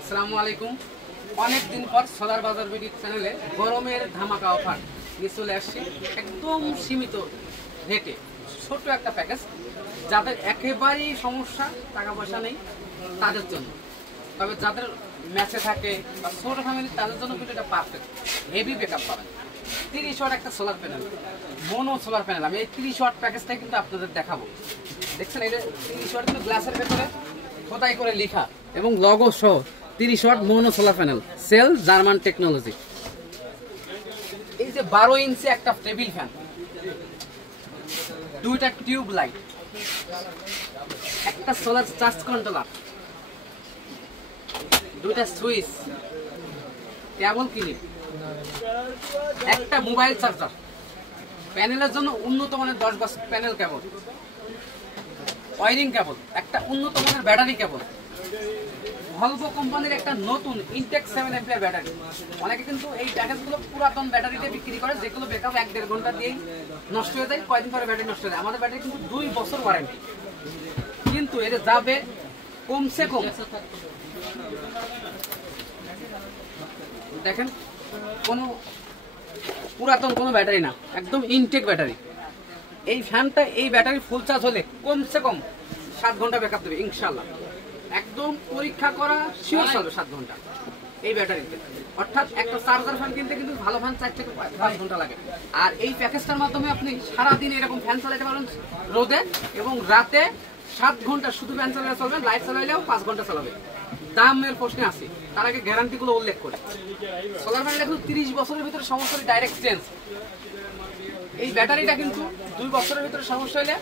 আসসালামু আলাইকুম। অনেক দিন পর সোলার বাজার ভিডিও চ্যানেলে গরমের ধামাকা অফার নিয়ে চলে আসছি একদম সীমিত রেটে। ছোট একটা প্যাকেজ, যাদের একেবারেই সমস্যা, টাকা পয়সা নেই তাদের জন্য, তবে যাদের ম্যাচে থাকে বা ছোট ফ্যামিলি তাদের জন্য কিন্তু এটা পারফেক্ট। হেভি ব্যাকআপ পাবেন। 30 ওয়াট একটা solar panel, mono solar panel. আমি এই 30 ওয়াট প্যাকেজটাই কিন্তু আপনাদের দেখাবো। দেখছেন এটা 30 ওয়াট কিন্তু গ্লাসের ভেতরে খোদাই করে লেখা এবং লগো সহ 30 watt mono solar panel, cell German technology. এই যে 12 ইঞ্চি একটা টেবিল ফ্যান, দুইটা টিউব লাইট, একটা সোলার চার্জ কন্ট্রোলার, দুইটা সুইচ, কেবল ক্লিপ, একটা মোবাইল চার্জার, প্যানেলের জন্য উন্নত মানের 10 গজ প্যানেল কেবল, ওয়্যারিং কেবল, একটা উন্নত মানের ব্যাটারি কেবল, ভলভো কোম্পানির একটা নতুন ইনটেক 7 অ্যাম্পিয়ার ব্যাটারি। অনেকে কিন্তু এই প্যাকেজগুলো পুরাতন ব্যাটারিতে বিক্রি করে, যেগুলো ব্যাকআপ 1-1.5 ঘন্টা দিয়েই নষ্ট হয়ে যায়, কয়েকদিন পরে ব্যাটারি নষ্ট হয়ে যায়। আমাদের ব্যাটারি কিন্তু 2 বছর ওয়ারেন্টি, কিন্তু এটা যাবে কমসে কম, দেখেন কোনো পুরাতন কোনো ব্যাটারি না, একদম ইনটেক ব্যাটারি। এই ফ্যানটা এই ব্যাটারি ফুল চার্জ হলে কমসে কম 7 ঘন্টা ব্যাকআপ দেবে ইনশাআল্লাহ। একদম পরীক্ষা করা শিওর চলবে 7 ঘন্টা এই ব্যাটারিতে। অর্থাৎ একটা চার্জার ফ্যান কিনতে কিন্তু ভালো ফ্যান 4 থেকে 5 ঘন্টা লাগে। আর এই প্যাকেজটার মাধ্যমে আপনি সারাদিন এরকম ফ্যান চালাতে পারেন রোদে, এবং রাতে 7 ঘন্টা শুধু ফ্যান চালালে চলবে, লাইট চালাইলেও 5 ঘন্টা চালাবে। দামের প্রশ্নে আসি, তার আগে গ্যারান্টিগুলো উল্লেখ করি। সোলার প্যানেল এখন 30 বছরের ভিতরে সমস্যা ডাইরেক্ট চেঞ্জ। এই ব্যাটারিটা কিন্তু 2 বছরের ভিতরে সমস্যা হলে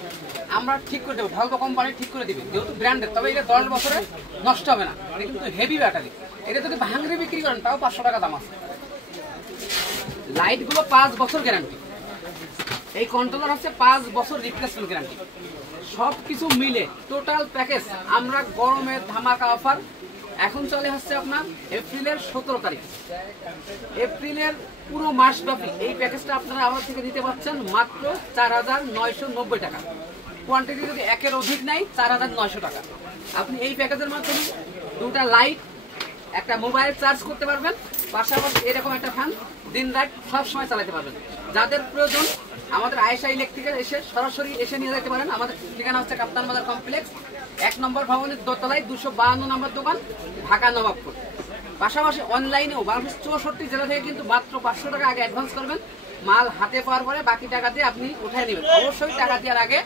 আমরা ঠিক করে দেবো, ভলভো কোম্পানি ঠিক করে দিবে, যেহেতু ব্র্যান্ডের। তবে এটা 10 বছরে নষ্ট হবে না, এটা কিন্তু হেভি ব্যাটারি। এটা যদি ভাঙড়ে বিক্রি করেন তাও 500 টাকা দাম আছে। লাইটগুলো 5 বছর গ্যারান্টি, এই কন্ট্রোলার হচ্ছে 5 বছর রিপ্লেসমেন্ট গ্যারান্টি। সব কিছু মিলে টোটাল প্যাকেজ আমরা গরমের ধামাকা অফার এখন চলে হচ্ছে আপনার এপ্রিলের 17 তারিখ। এপ্রিলের পুরো মাসব্যাপী এই প্যাকেজটা আপনারা আমার থেকে নিতে পারছেন মাত্র 4990 টাকা। কোয়ান্টিটি যদি 1-এর অধিক নাই 4900 টাকা। আপনি এই প্যাকেজের মাধ্যমে দুটা লাইট, একটা মোবাইল চার্জ করতে পারবেন, পাশাপাশি এরকম একটা ফ্যান দিন রাত সব সময় চালাতে পারবেন। যাদের প্রয়োজন আমাদের আয়েশা ইলেকট্রিক্যাল এসে সরাসরি এসে নিয়ে যেতে পারেন। আমাদের ঠিকানা হচ্ছে কাপ্তান বাজার কমপ্লেক্স, 1 নম্বর ভবনের দোতলায়, 252 নম্বর দোকান, ঢাকা নবাবপুর। পাশাপাশি অনলাইনেও 64 জেলা থেকে কিন্তু মাত্র 500 টাকা আগে অ্যাডভান্স করবেন। মাল হাতে পাওয়ার পরে বাকি টাকা দিয়ে আপনি উঠায় নেবেন। অবশ্যই টাকা দেওয়ার আগে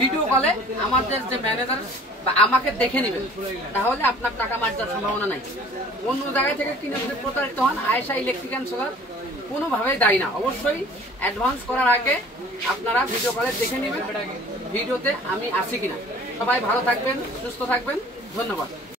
ভিডিও কলে আমাদের যে ম্যানেজার বা আমাকে দেখে নেবেন, তাহলে আপনার টাকা মার যাওয়ার সম্ভাবনা নাই। অন্য জায়গা থেকে কিনে যদি প্রতারিত হন, আয়েশা ইলেকট্রিক্যাল সোলার কোনোভাবেই দায়ী না। অবশ্যই অ্যাডভান্স করার আগে আপনারা ভিডিও কলে দেখে নেবেন ভিডিওতে আমি আছি কিনা। সবাই ভালো থাকবেন, সুস্থ থাকবেন, ধন্যবাদ।